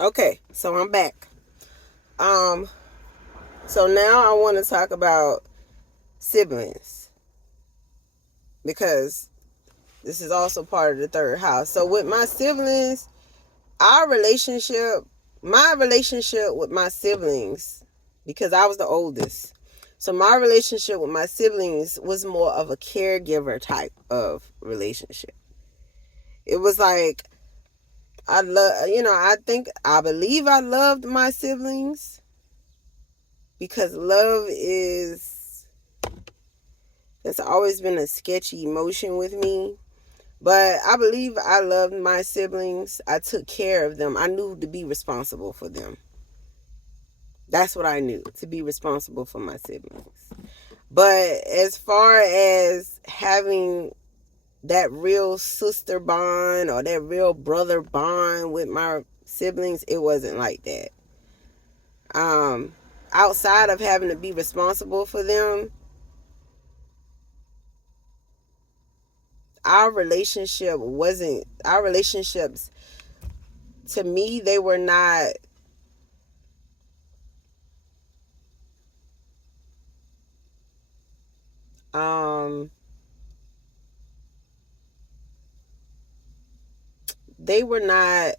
Okay, so I'm back. Um, so now I want to talk about siblings because this is also part of the third house. So with my siblings, our relationship, my relationship with my siblings, because I was the oldest. So my relationship with my siblings was more of a caregiver type of relationship. It was like I believe I loved my siblings because love is that's always been a sketchy emotion with me. But I believe I loved my siblings. I took care of them. I knew to be responsible for them. That's what I knew, to be responsible for my siblings. But as far as having that real sister bond or that real brother bond with my siblings, it wasn't like that. Um, Outside of having to be responsible for them, our relationships, to me, they were not, um, they were not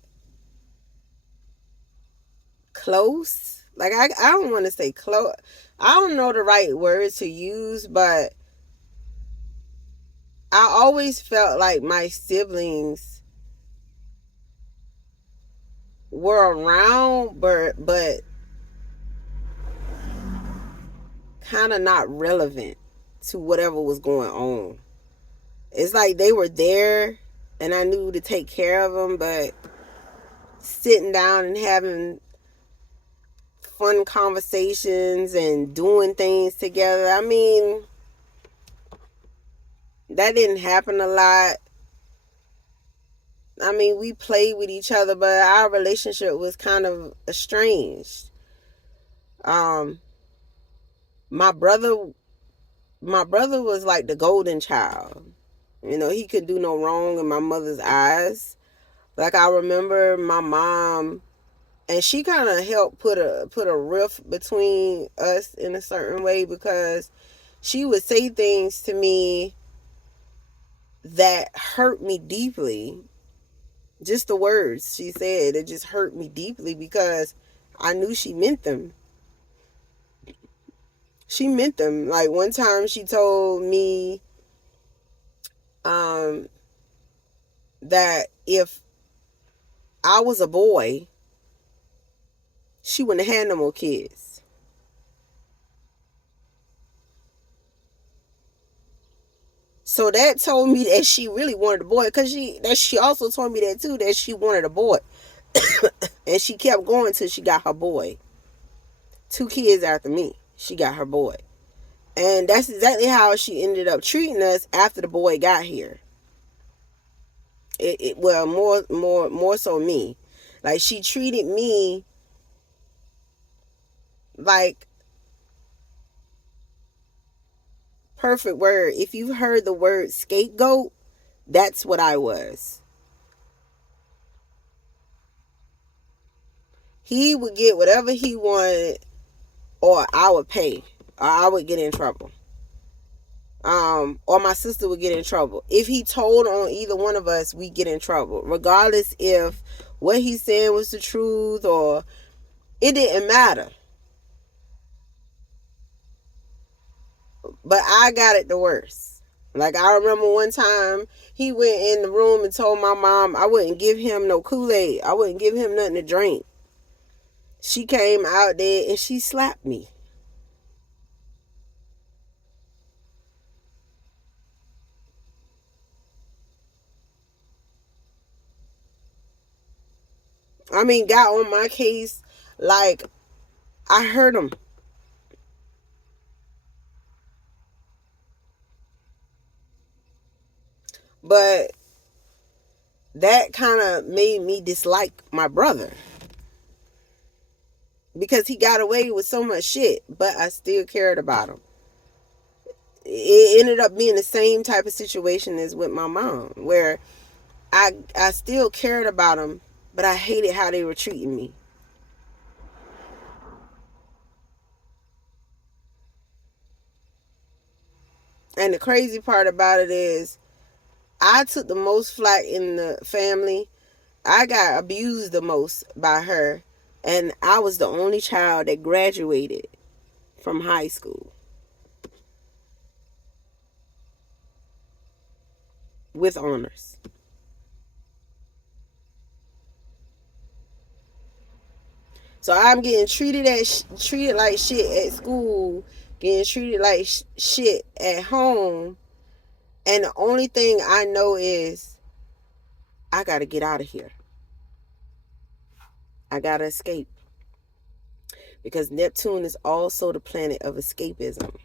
close. Like, I don't want to say close. I don't know the right word to use, but I always felt like my siblings were around, but kind of not relevant to whatever was going on. It's like they were there, and I knew to take care of them, but sitting down and having fun conversations and doing things together, I mean, that didn't happen a lot. I mean, we played with each other, but our relationship was kind of estranged. Um, my brother, my brother was like the golden child. You know, he could do no wrong in my mother's eyes. Like, I remember my mom, and she kind of helped put a rift between us in a certain way, because she would say things to me that hurt me deeply. Just the words she said, it just hurt me deeply because I knew she meant them. She meant them. Like, one time she told me um, that if I was a boy, she wouldn't have had no more kids. So that told me that she really wanted a boy, because she also told me that too, that she wanted a boy. And she kept going till she got her boy. 2 kids after me, she got her boy. And that's exactly how she ended up treating us after the boy got here. Well, more so me. Like, she treated me like, perfect word. If you've heard the word scapegoat, that's what I was. He would get whatever he wanted, or I would pay, or I would get in trouble. Or my sister would get in trouble. If he told on either one of us, we get in trouble, regardless if what he said was the truth, or it didn't matter. But I got it the worst. Like, I remember one time he went in the room and told my mom I wouldn't give him no Kool-Aid. I wouldn't give him nothing to drink. She came out there and she slapped me. I mean, got on my case like I hurt him. But that kind of made me dislike my brother, because he got away with so much shit, but I still cared about him. It ended up being the same type of situation as with my mom, where I still cared about him, But I hated how they were treating me. And the crazy part about it is, I took the most flack in the family. I got abused the most by her. And I was the only child that graduated from high school with honors. So I'm getting treated like shit at school, getting treated like shit at home, and the only thing I know is I gotta get out of here. I gotta escape, because Neptune is also the planet of escapism.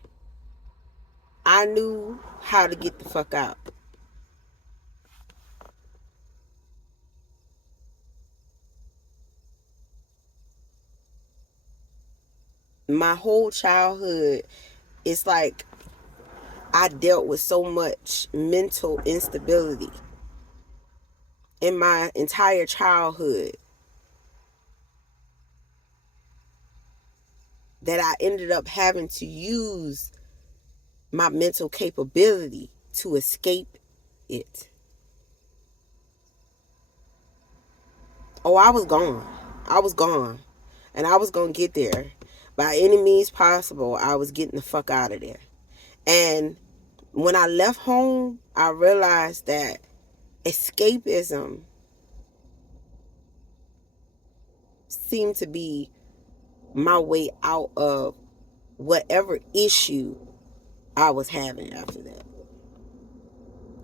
I knew how to get the fuck out. My whole childhood, it's like I dealt with so much mental instability in my entire childhood that I ended up having to use my mental capability to escape it. Oh, I was gone. I was gone. And I was going to get there. By any means possible, I was getting the fuck out of there. And when I left home, I realized that escapism seemed to be my way out of whatever issue I was having after that.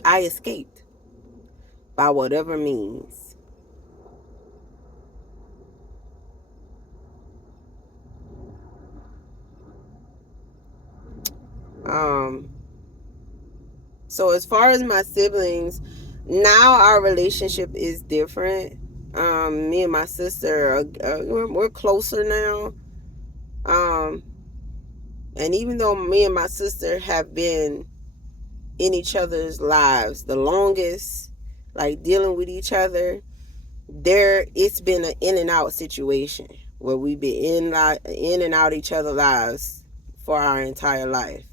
I escaped by whatever means. Um, so as far as my siblings, now our relationship is different. Me and my sister, we're closer now. And even though me and my sister have been in each other's lives the longest, like dealing with each other, it's been an in and out situation where we've been in and out each other's lives for our entire life.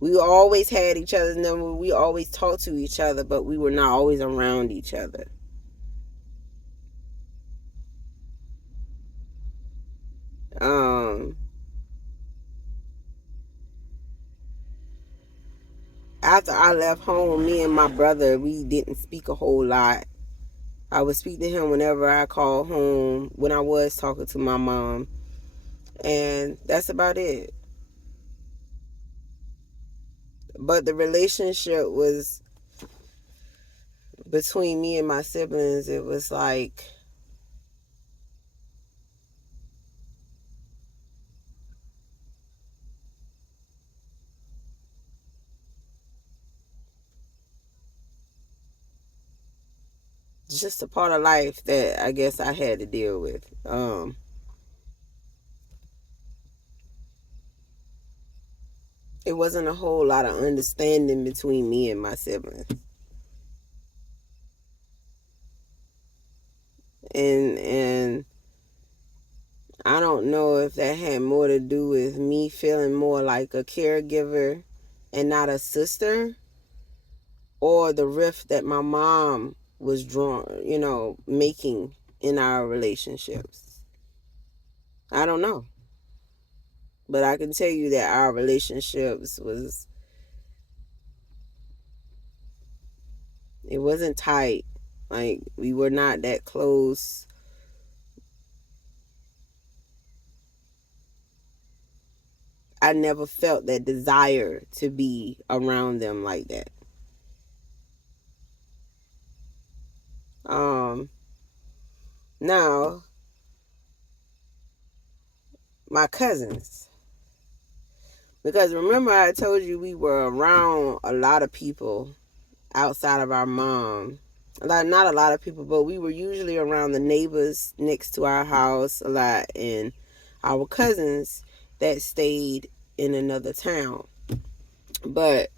We always had each other's number. We always talked to each other, but we were not always around each other. Um, After I left home, me and my brother, we didn't speak a whole lot. I would speak to him whenever I called home, when I was talking to my mom. And that's about it. But the relationship was between me and my siblings, it was like just a part of life that I guess I had to deal with. It wasn't a whole lot of understanding between me and my siblings. And I don't know if that had more to do with me feeling more like a caregiver and not a sister, or the rift that my mom was making in our relationships. I don't know. But I can tell you that our relationships it wasn't tight. Like, we were not that close. I never felt that desire to be around them like that. Now, my cousins. Because remember, I told you we were around a lot of people outside of our mom. Not a lot of people, but we were usually around the neighbors next to our house a lot, and our cousins that stayed in another town. But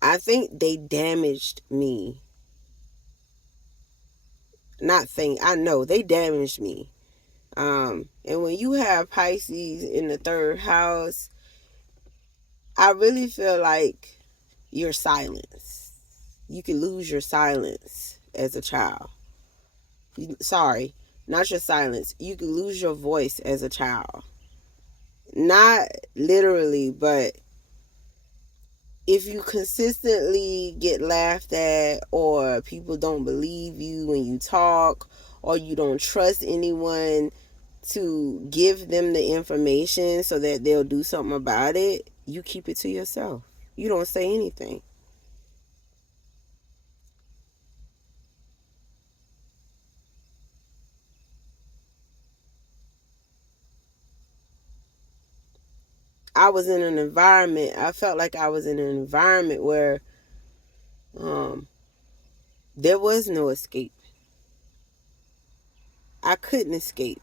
I think they damaged me not think, I know they damaged me. And when you have Pisces in the third house, I really feel like your silence. You can lose your silence as a child. Sorry, not your silence. You can lose your voice as a child. Not literally, but if you consistently get laughed at, or people don't believe you when you talk, or you don't trust anyone to give them the information so that they'll do something about it, you keep it to yourself. You don't say anything. I felt like I was in an environment where um, there was no escape. I couldn't escape.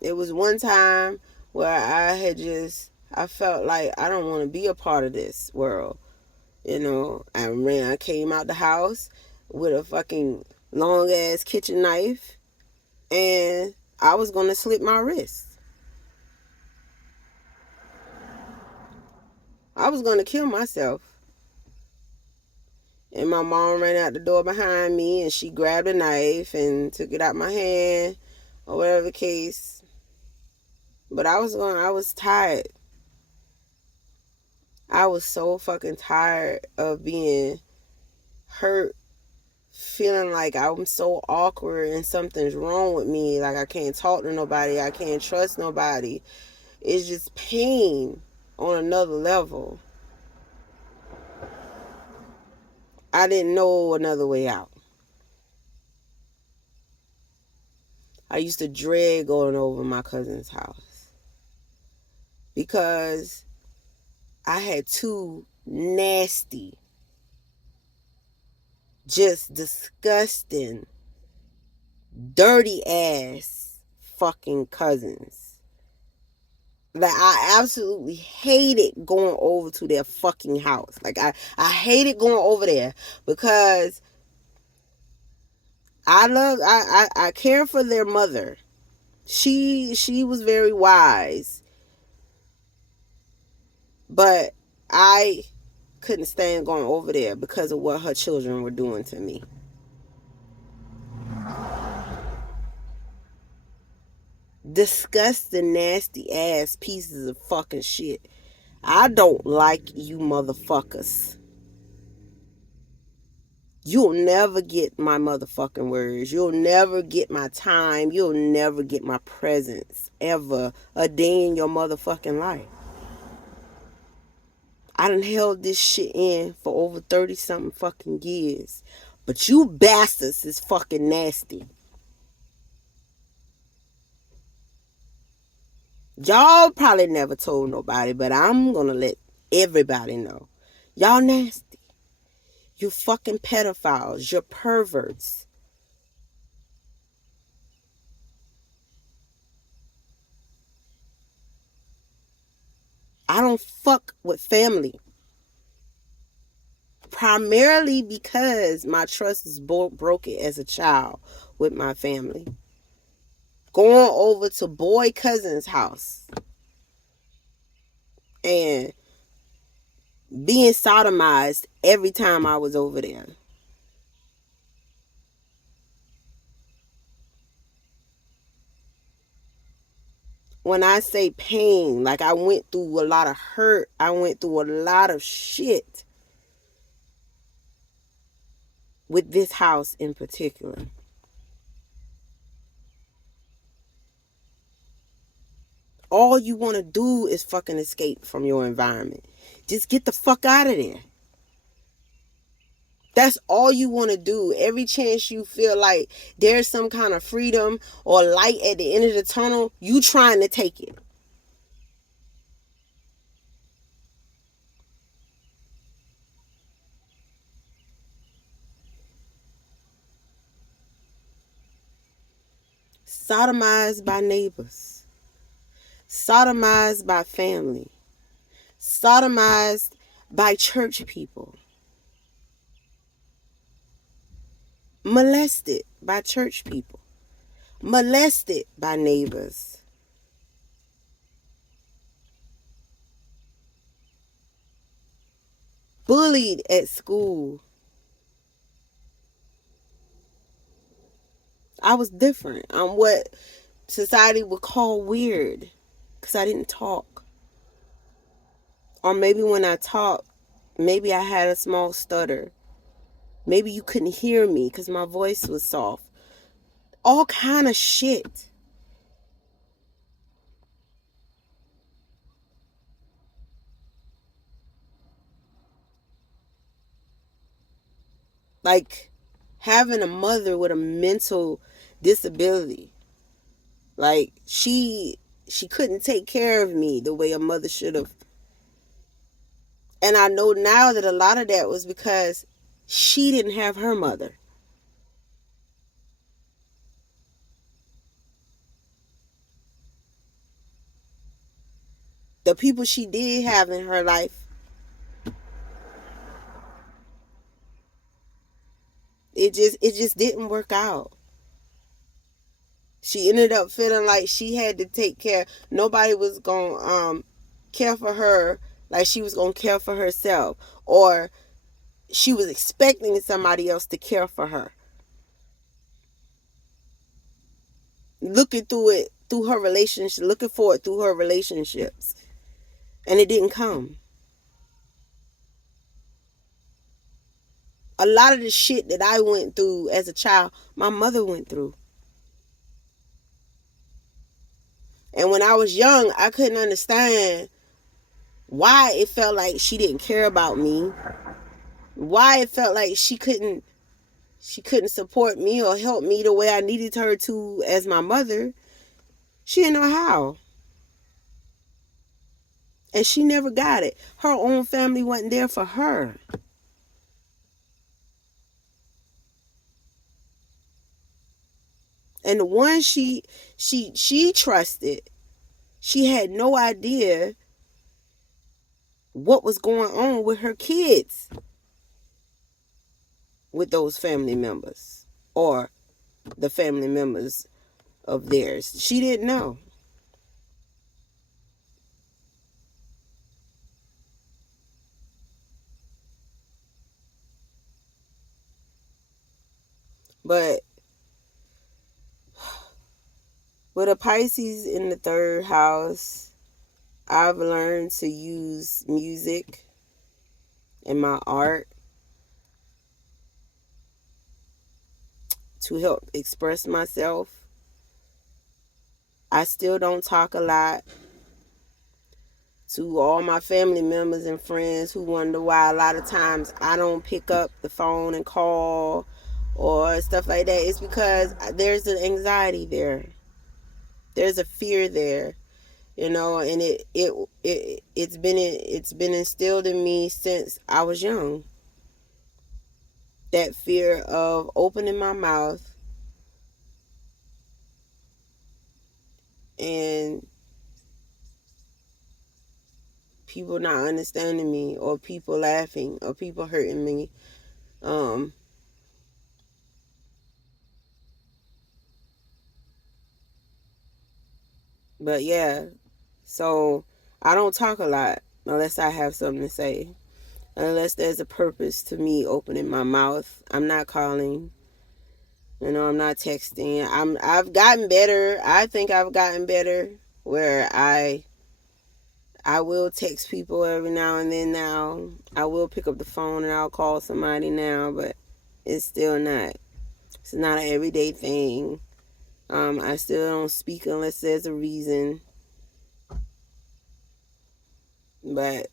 It was one time where I felt like I don't want to be a part of this world. I came out the house with a fucking long ass kitchen knife, and I was going to slit my wrist. I was going to kill myself. And my mom ran out the door behind me, and she grabbed a knife and took it out my hand, or whatever the case. But I was tired. I was so fucking tired of being hurt, feeling like I'm so awkward and something's wrong with me. Like I can't talk to nobody. I can't trust nobody. It's just pain on another level. I didn't know another way out. I used to dread going over my cousin's house because I had two nasty, just disgusting, dirty ass fucking cousins. Like, I absolutely hated going over to their fucking house. Like, I hated going over there because I care for their mother. She was very wise, but I couldn't stand going over there because of what her children were doing to me. Disgusting, nasty ass pieces of fucking shit. I don't like you motherfuckers. You'll never get my motherfucking words. You'll never get my time. You'll never get my presence ever a day in your motherfucking life. I done held this shit in for over 30 something fucking years. But you bastards is fucking nasty. Y'all probably never told nobody, but I'm gonna let everybody know. Y'all nasty. You fucking pedophiles. You're perverts. I don't fuck with family. Primarily because my trust was broken as a child with my family. Going over to boy cousin's house and being sodomized every time I was over there. When I say pain, like I went through a lot of hurt, I went through a lot of shit with this house in particular. All you want to do is fucking escape from your environment. Just get the fuck out of there. That's all you want to do. Every chance you feel like there's some kind of freedom or light at the end of the tunnel, you trying to take it. Sodomized by neighbors. Sodomized by family. Sodomized by church people. molested by church people, molested by neighbors, bullied at school. I was different. I'm what society would call weird because I didn't talk. Or maybe when I talked, maybe I had a small stutter. Maybe you couldn't hear me because my voice was soft. All kind of shit. Like having a mother with a mental disability. Like she couldn't take care of me the way a mother should have. And I know now that a lot of that was because she didn't have her mother. The people she did have in her life, it just didn't work out. She ended up feeling like she had to take care. Nobody was going to care for her like she was going to care for herself, or she was expecting somebody else to care for her. Looking through it through her relationship, looking for it through her relationships, and it didn't come. A lot of the shit that I went through as a child, my mother went through. And when I was young, I couldn't understand why it felt like she didn't care about me, why it felt like she couldn't support me or help me the way I needed her to as my mother. She didn't know how. And she never got it. Her own family wasn't there for her. And the one she trusted, she had no idea what was going on with her kids with those family members or the family members of theirs. She didn't know. But with a Pisces in the third house, I've learned to use music and my art to help express myself. I still don't talk a lot. To all my family members and friends who wonder why a lot of times I don't pick up the phone and call or stuff like that, it's because there's an anxiety there. There's a fear there, and it's been instilled in me since I was young. That fear of opening my mouth and people not understanding me, or people laughing, or people hurting me. Um, but yeah, so I don't talk a lot unless I have something to say. Unless there's a purpose to me opening my mouth. I'm not calling. I'm not texting. I've gotten better. I think I've gotten better where I will text people every now and then now. I will pick up the phone and I'll call somebody now, but it's still not. It's not an everyday thing. I still don't speak unless there's a reason. But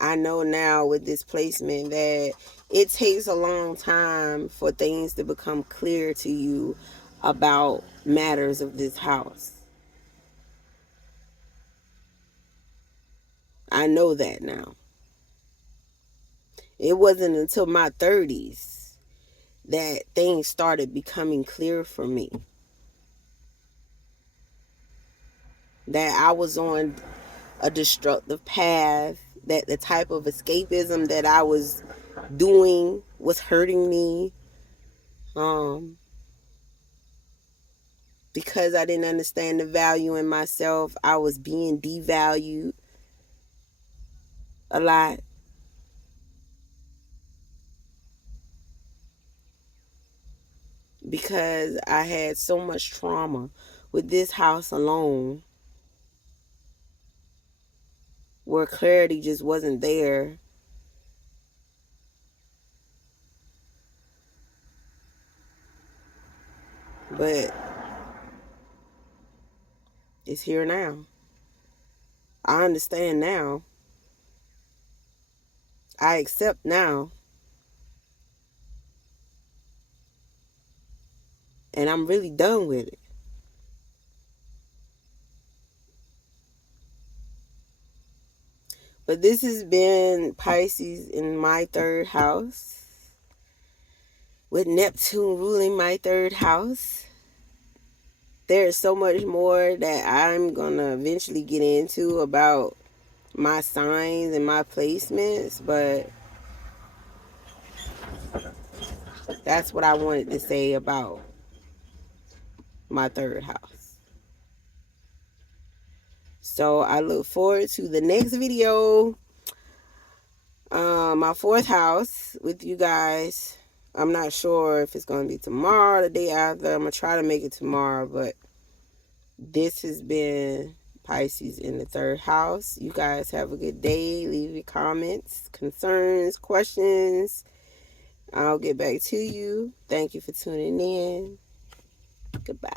I know now with this placement that it takes a long time for things to become clear to you about matters of this house. I know that now. It wasn't until my 30s that things started becoming clear for me. That I was on a destructive path, that the type of escapism that I was doing was hurting me. Because I didn't understand the value in myself, I was being devalued a lot. Because I had so much trauma with this house alone, where clarity just wasn't there. But it's here now. I understand now. I accept now. And I'm really done with it. But this has been Pisces in my third house, with Neptune ruling my third house. There is so much more that I'm going to eventually get into about my signs and my placements, but that's what I wanted to say about my third house. So I look forward to the next video, my fourth house, with you guys. I'm not sure if it's going to be tomorrow or the day after. I'm going to try to make it tomorrow, but this has been Pisces in the third house. You guys have a good day. Leave your comments, concerns, questions. I'll get back to you. Thank you for tuning in. Goodbye.